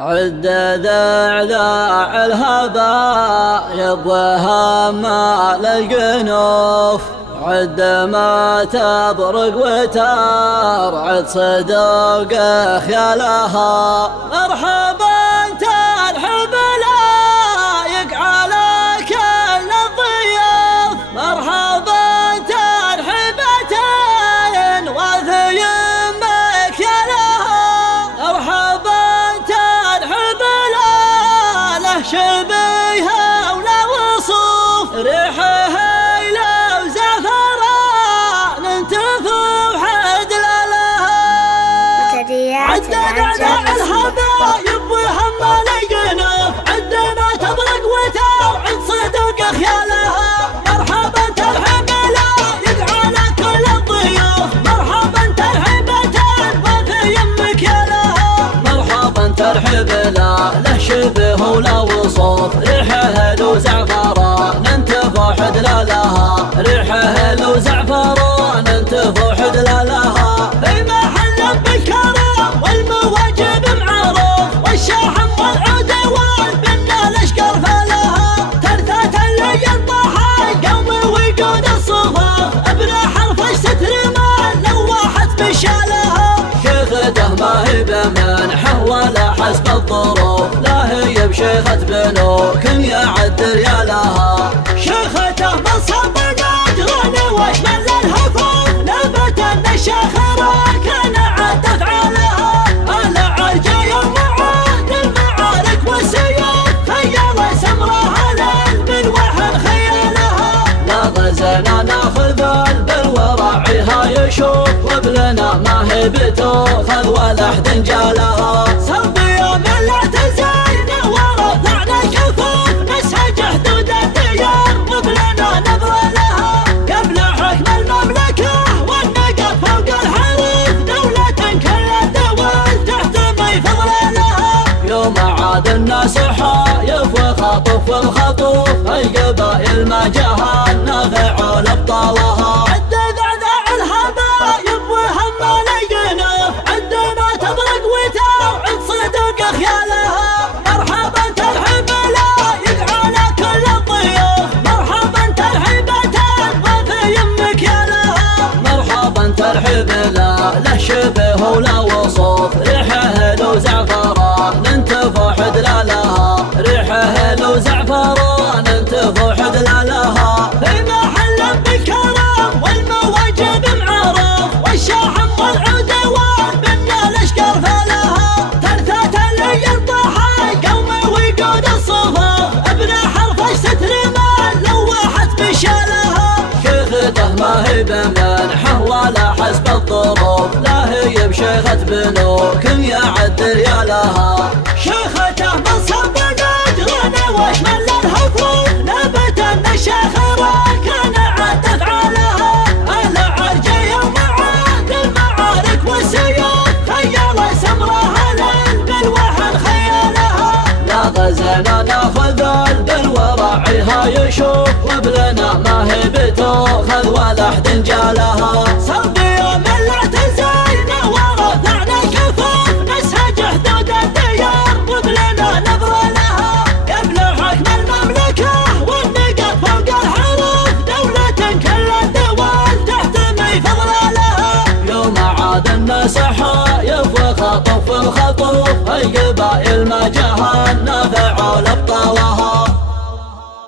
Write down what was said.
عد ذعذاع الهبايب وهمال الجنوف، عد ما تبرق وترعد صدق خيالها. مرحبا ترحب لايق على كل الضيوف، مرحبا ترحبتين وفي مكيالها. مرحبا ترحب لا شبيهه ولا وصوف، ريحه لو زعفران انتفوح دلالها. عد ذعذاع الهبايب وهمال الجنوف، عد ما تبرق وترعد صدق خيالها. مرحبا ترحب لايق على كل الضيوف، مرحبا ترحبتين وفي يمك يالها. مرحبا ترحب له شبه ولا وصوف، ريحه لو زعفران انتفوح دلالها. ريحه لو زعفران انتفوح دلالها. في محل بالكرم والمواجب معروف، والشاحن والعود والبنا الاشقر فلها. ترثات اللي الضحى قوم وقود الصفوف، ابن حرف الستر ما لوحت بشالها. شيخته ما هي بمنحه ولا حسب الظروف، لا هي بشيخة بنوك يعد ريالها. شيخته مصب نجران واشمل الهفوف، نبت الشاخرة كان عاد افعالها. العرجة يوم عاد المعارك والسيوف، خيال سمرها للبلوحن خيالها. لا غزنا ناخذ بالورعها يشوف، وبلنا ما هي بتوخذ ولا احد جالها. سربية من لا تزين ورفعنا الكفوف، نسهج حدود الديار وبلنا نبر لها. قبل حكم المملكة والنقب فوق الحروف، دولة كل الدول تحتمي فضلها. يوم عاد الناس حايف وخطف والخطوف، القبائل ما جهل نافع لابطالها. عد ذعذاع الهبايب وهمال الجنوف، عد ما تبرق وترعد صدق خيالها. مرحبا ترحب لايق على كل الضيوف، مرحبا ترحبتين وفي يمك يالها. مرحبا ترحب له شبه ولا وصوف، ريحه لو زعفران انتفوح دلالها. ريحه لو زعفران انتفوح دلالها. في محل بالكرم والمواجب معروف، والشاحن والعود والبنا الاشقر فلها. ترثات اللي الضحى قوم وقود الصفوف، ابن حرف الستر ما لوحت بشالها. شيخته ما هي بمنحه ولا حسب الظروف، لا هي بشيخة بنوك يعد ريالها. شيخته مصب نجران واشمل الهفوف، نبت الشاخرة كان عاد افعالها. العرجة يوم عاد المعارك والسيوف، خيال سمرها للبلوحن خيالها. لا غزنا ناخذ البلورعها يشوف، وبلنا ما هي بتوخذ ولا احد جالها.